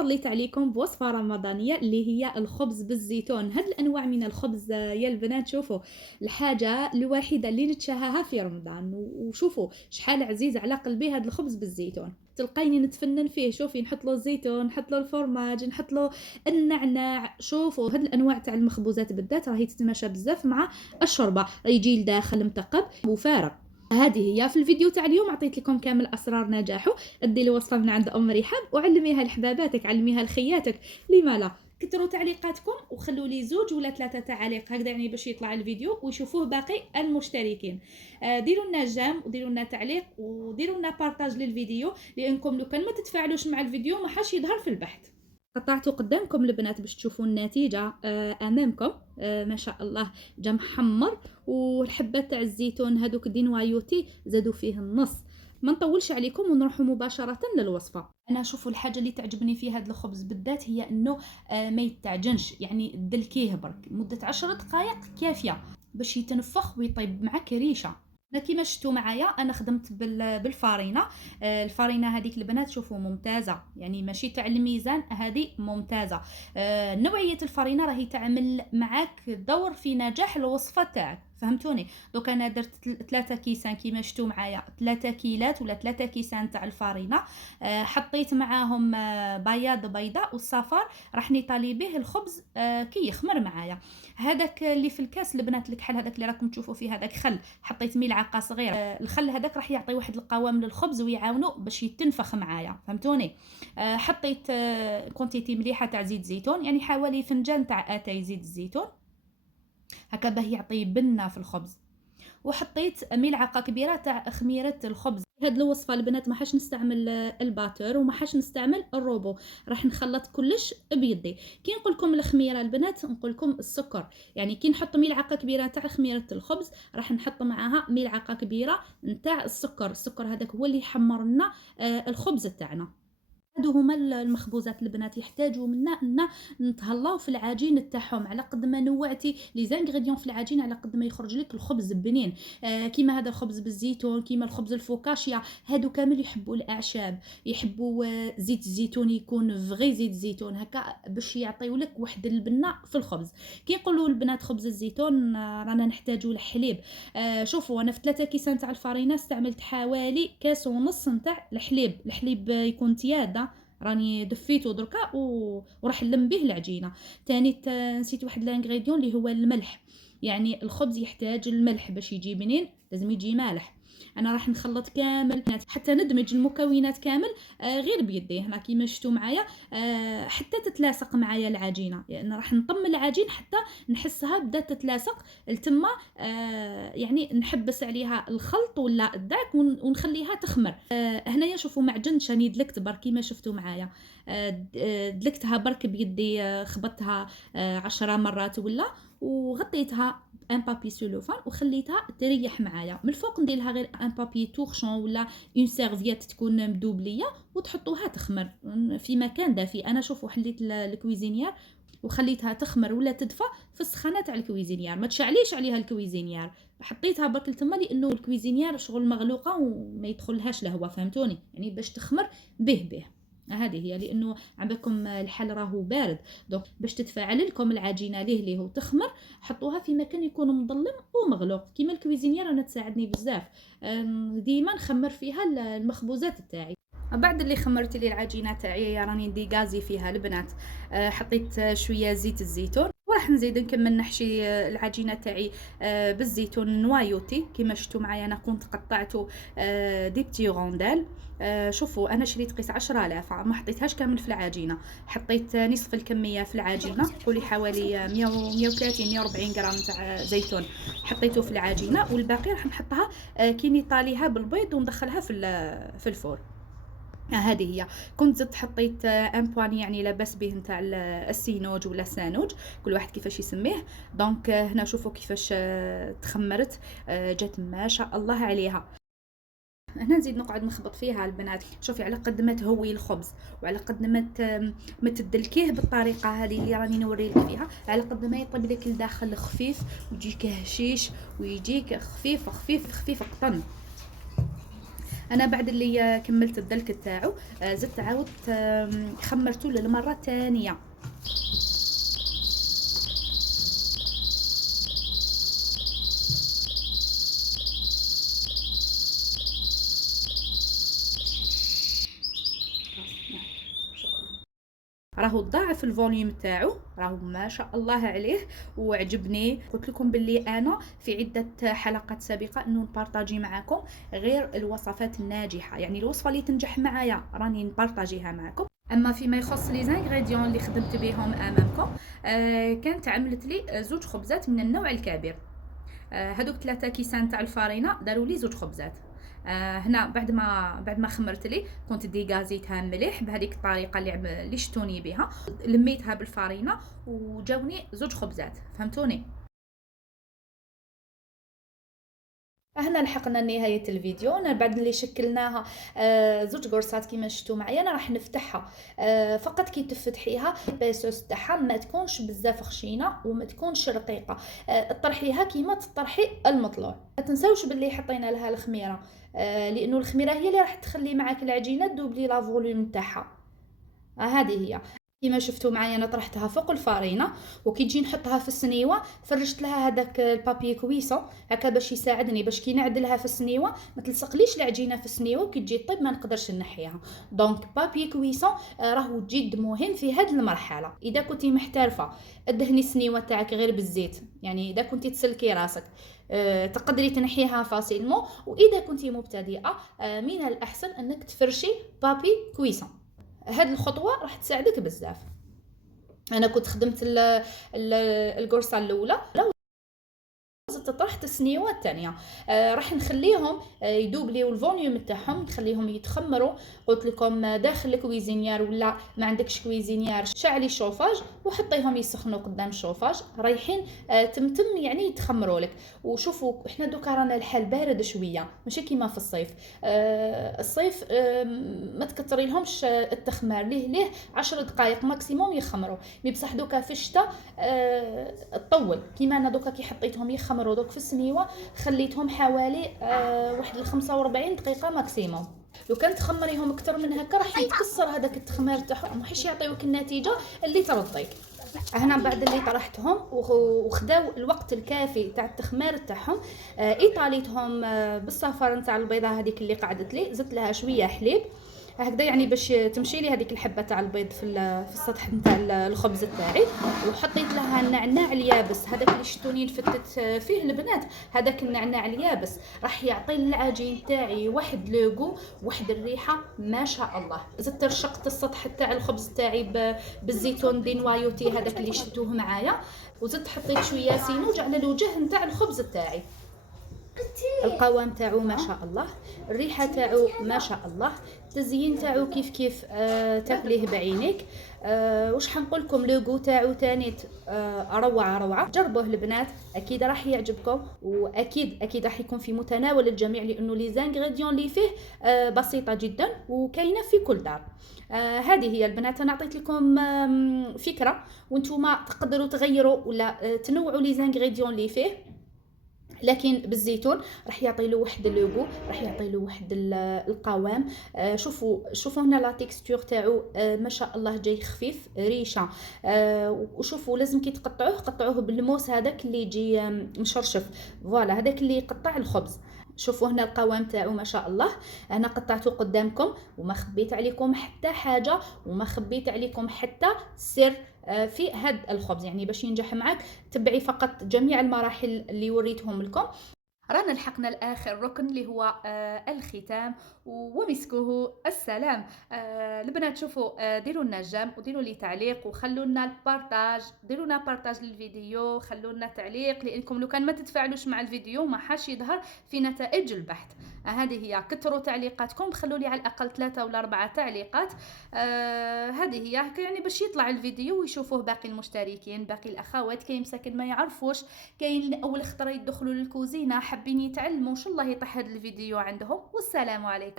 طليت عليكم بوصفة رمضانية اللي هي الخبز بالزيتون. هاد الأنواع من الخبز يا البنات شوفوا الحاجة الوحيدة اللي نتشهاها في رمضان، وشوفوا شحال عزيز على قلبي هاد الخبز بالزيتون. تلقيني نتفنن فيه، شوفي نحط له الزيتون، نحط له الفرماج، نحط له النعناع. شوفوا هاد الانواع تاع المخبوزات بالذات راهي تتماشى بزاف مع الشوربه، يجي لداخل متقب وفارغ. هذه هي في الفيديو تاع اليوم عطيت لكم كامل اسرار نجاحه. ادي لي وصفه من عند ام رحاب وعلميها لحباباتك، علميها لخياتك. لما لا؟ كثروا تعليقاتكم وخلوا لي 2 ولا 3 تعاليق هكذا، يعني باش يطلع الفيديو ويشوفوه باقي المشتركين. ديروا لنا جيم وديروا لنا تعليق وديروا لنا بارطاج للفيديو، لانكم لو كان ما تتفاعلوش مع الفيديو ما حاش يظهر في البحث. قطعت قدامكم البنات باش تشوفوا النتيجه امامكم. ما شاء الله جا محمر، والحبات تاع الزيتون هذوك دينوايوتي زادوا فيه النص. ما نطولش عليكم ونروحوا مباشره للوصفه. انا شوفوا الحاجه اللي تعجبني في هذا الخبز بالذات هي انه ما يتعجنش، يعني دلكيه برك مده 10 دقائق كافيه باش يتنفخ ويطيب معك ريشه. كيما شفتوا معايا انا خدمت بالفارينه. الفارينه هذيك البنات شوفوا ممتازه، يعني ماشي تاع الميزان، هذه ممتازه. نوعيه الفارينه راهي تعمل معاك دور في نجاح الوصفه تاعك، فهمتوني؟ دوك انا درت 3 كيسان كيما شفتوا معايا، 3 كيلات ولا 3 كيسان تاع الفارينه. حطيت معاهم بياض بيضاء والصفار راح نيطالي به الخبز كي يخمر معايا. هذاك اللي في الكاس البنات الكحل هذاك اللي راكم تشوفوا فيه هذاك خل، حطيت ملعقه صغيره. الخل هذاك راح يعطي واحد القوام للخبز ويعاونو باش يتنفخ معايا، فهمتوني؟ حطيت كونتيتي مليحه تاع زيت زيتون، يعني حوالي فنجان تاع اتاي زيت الزيتون هكا باه يعطي بنه في الخبز. وحطيت ملعقه كبيره تاع خميره الخبز. هاد الوصفه البنات ما حاش نستعمل الباتر وما حاش نستعمل الروبو، راح نخلط كلش بيدي. كي نقول لكم الخميره البنات نقول لكم السكر، يعني كي نحط ملعقه كبيره تاع خميره الخبز راح نحط معاها ملعقه كبيره نتاع السكر. السكر هذاك هو اللي يحمر لنا الخبز تاعنا. هادو هما المخبوزات البنات يحتاجوا منا ان نتهلاو في العجين تاعهم. على قد ما نوعتي لي زانغريديون في العجين على قد ما يخرج لك الخبز بنين. كيما هذا الخبز بالزيتون، كيما الخبز الفوكاشيا، هادو كامل يحبوا الاعشاب، يحبوا زيت الزيتون يكون فغي زيت الزيتون هكا باش يعطيو لك واحد البنه في الخبز. كي نقولوا البنات خبز الزيتون رانا نحتاجوا الحليب. شوفوا انا في 3 كيسان تاع الفارينه استعملت حوالي كاس ونص نتاع الحليب. الحليب يكون تياده، راني دفيته دركا وراح نلم به العجينه. تاني نسيت واحد الانغريديون اللي هو الملح، يعني الخبز يحتاج الملح باش يجي بنين، لازم يجي مالح. انا راح نخلط كامل حتى ندمج المكونات كامل غير بيدي هنا كيما شفتوا معايا حتى تتلاصق معايا العجينه، يعني راح نطم العجين حتى نحسها بدات تتلاصق التما. يعني نحبس عليها الخلط ولا الدعك ونخليها تخمر. هنايا شوفوا ما عجنتش، راني دلكت برك كيما شفتوا معايا. دلكتها برك بيدي، خبطتها 10 مرات ولا، وغطيتها ان بابي سولوفان وخليتها تريح معايا. من الفوق ندير لها غير ان بابي تورشون ولا اون سيرفييت تكون مدوبليه وتحطوها تخمر في مكان دافي. انا شوفوا حليت الكويزينيير وخليتها تخمر ولا تدفى في السخانه تاع الكويزينيير، ما تشعليش عليها الكويزينيير، حطيتها برك لتما لانه الكويزينيير شغل مغلوقه وما يدخلهاش الهواء، فهمتوني؟ يعني باش تخمر به. هذه هي، لانه عندكم الحل راهو بارد، دونك باش تتفاعل لكم العجينه ليه وتخمر حطوها في مكان يكون مظلم ومغلوق. كيما الكويزينيير انا تساعدني بزاف، ديما نخمر فيها المخبوزات تاعي. بعد اللي خمرت لي العجينه تاعي راني ندي غازي فيها البنات. حطيت شويه زيت الزيتون وراح نزيد نكمل نحشي العجينه تاعي بالزيتون نوايوتي كيما شفتوا معايا. انا كنت قطعته دي بتي روندال. شوفوا انا شريت قيس 10,000، ما حطيتهاش كامل في العجينه، حطيت نصف الكميه في العجينه، قولي حوالي 130 140 غرام تاع زيتون حطيته في العجينه، والباقي راح نحطها كي نيطاليها بالبيض وندخلها في الفور. هذه هي. كنت زدت حطيت ان بواني يعني لاباس به نتاع السينوج ولا السانوج، كل واحد كيفاش يسميه. دونك هنا شوفوا كيفاش تخمرت، جات ما شاء الله عليها. هنا نزيد نقعد نخبط فيها البنات. شوفي على قد ما تهوي الخبز وعلى قد ما تدلكيه بالطريقه هذه اللي راني نوريلك فيها، على قد ما يطيب لك لداخل خفيف ويجيك هشيش ويجيك خفيف خفيف خفيف قطن. انا بعد اللي كملت الدلك تاعو زدت عاودت خمرته للمره الثانيه. راهو ضاعف الفوليوم تاعو، راهو ما شاء الله عليه وعجبني. قلت لكم باللي انا في عده حلقات سابقه انه نبارطاجي معكم غير الوصفات الناجحه، يعني الوصفه اللي تنجح معايا راني نبارطاجيها معكم. اما فيما يخص لي زانغريديون اللي خدمت بهم امامكم، كانت عملت لي زوج خبزات من النوع الكبير. هذوك 3 كيسان تاع الفارينه داروا لي زوج خبزات. هنا بعد ما خمرت لي كنت ديغازيتها مليح بهذيك الطريقه اللي شتوني بها، لميتها بالفارينه وجاوني زوج خبزات، فهمتوني؟ هنا لحقنا لنهاية الفيديو. انا بعد اللي شكلناها زوج قرصات كيما شفتوا معايا، انا راح نفتحها. فقط كي تفتحيها البيسوس تاعها ما تكونش بزاف خشينه وما تكونش رقيقه. طرحيها كيما تطرحي المطلوع. ما تنساوش باللي حطينا لها الخميره، لانه الخميره هي اللي راح تخلي معاك العجينه تذوب لي لا فوليوم تاعها. هذه هي كيما شفتوا معايا. انا طرحتها فوق الفارينه، وكي تجي نحطها في السنيوه فرشت لها هذاك البابي كويسون هكا باش يساعدني باش كي نعدلها في السنيوه ما تلصقليش العجينه في السنيوه وكي تجي طيب ما نقدرش نحيها. دونك بابي كويسون راهو جد مهم في هذه المرحله. اذا كنتي محترفه ادهني السنيوه تاعك غير بالزيت، يعني اذا كنتي تسلكي راسك تقدري تنحيها فاسيلمون. واذا كنتي مبتدئه من الاحسن انك تفرشي بابي كويسون. هاد الخطوه راح تساعدك بزاف. انا كنت خدمت القرصه الاولى، طرحت السنيوه الثانيه. راح نخليهم يذوب لي الفوليوم تاعهم، نخليهم يتخمروا. قلت لكم داخل الكويزينيار ولا ما عندكش كويزينيار شعلي الشوفاج وحطيهم يسخنوا قدام الشوفاج رايحين تمتم يعني يتخمروا لك. وشوفوا احنا دوكا رانا الحال بارد شويه ماشي كيما في الصيف. الصيف ما تكثري لهمش التخمار، ليه 10 دقائق ماكسيموم يخمروا. مي بصح دوكا في الشتاء تطول كيما انا دوكا كي حطيتهم يخمروا دوك في السنيوه خليتهم حوالي واحد 45 دقيقه ماكسيموم. لو كان تخمريهم اكثر من هكا راح يتكسر هذاك التخمير تاعهم وماحش يعطيوك النتيجه اللي ترضيك. هنا بعد اللي طرحتهم وخداو الوقت الكافي تاع التخمير تاعهم، ايطاليتهم بالصفار نتاع البيضه هذيك اللي قعدت لي، زدت لها شويه حليب هكذا يعني باش تمشي لي هذيك الحبه تاع البيض في السطح نتاع الخبز تاعي. وحطيت لها النعناع اليابس هذاك اللي شتوني نفتت فيه البنات، هذاك النعناع اليابس راح يعطي للعجين تاعي واحد لوغو واحد الريحه ما شاء الله. زدت رشقت السطح تاع الخبز تاعي بالزيتون دي نوايوتي هذاك اللي شفتوه معايا، وزدت حطيت شويه سينوج على الوجه نتاع الخبز تاعي. القوام تاعو ما شاء الله، الريحه تاعو ما شاء الله، التزيين تاعو كيف تاكليه بعينيك. واش حنقول لكم لوغو تاعو تاني روعه. جربوه البنات اكيد راح يعجبكم، واكيد راح يكون في متناول الجميع لانه لي زانغريديون اللي فيه بسيطه جدا وكاينه في كل دار. هذه هي البنات. انا عطيت لكم فكره وانتم تقدروا تغيروا ولا تنوعوا لي زانغريديون اللي فيه، لكن بالزيتون راح يعطي له واحد اللوغو، راح يعطي له واحد القوام. شوفوا هنا لا تيكستور تاعو ما شاء الله جاي خفيف ريشه. وشوفوا لازم كي قطعوه بالموس هذاك اللي يجي مشرشف، فوالا هذاك اللي يقطع الخبز. شوفوا هنا القوام تاعو ما شاء الله. انا قطعته قدامكم وما خبيت عليكم حتى حاجه وما خبيت عليكم حتى سر في هذا الخبز، يعني باش ينجح معك تبعي فقط جميع المراحل اللي وريتهم لكم. رانا لحقنا لاخر ركن اللي هو الختام ومسكه السلام. البنات شوفوا ديروا لنا جيم وديروا لي تعليق وخلوا لنا البارطاج، ديروا لنا بارطاج للفيديو، خلوا لنا تعليق لانكم لو كان ما تتفاعلوش مع الفيديو ما حاش يظهر في نتائج البحث. هذه هي، كثروا تعليقاتكم، خلوا لي على الاقل 3 ولا 4 تعليقات. هذه هي يعني باش يطلع الفيديو ويشوفوه باقي المشتركين باقي الاخوات. كاين مساكن ما يعرفوش، كاين اول خطره يدخلوا للكوزينه حابين يتعلموا ان شاء الله يطيح هذا الفيديو عندهم. والسلام عليكم.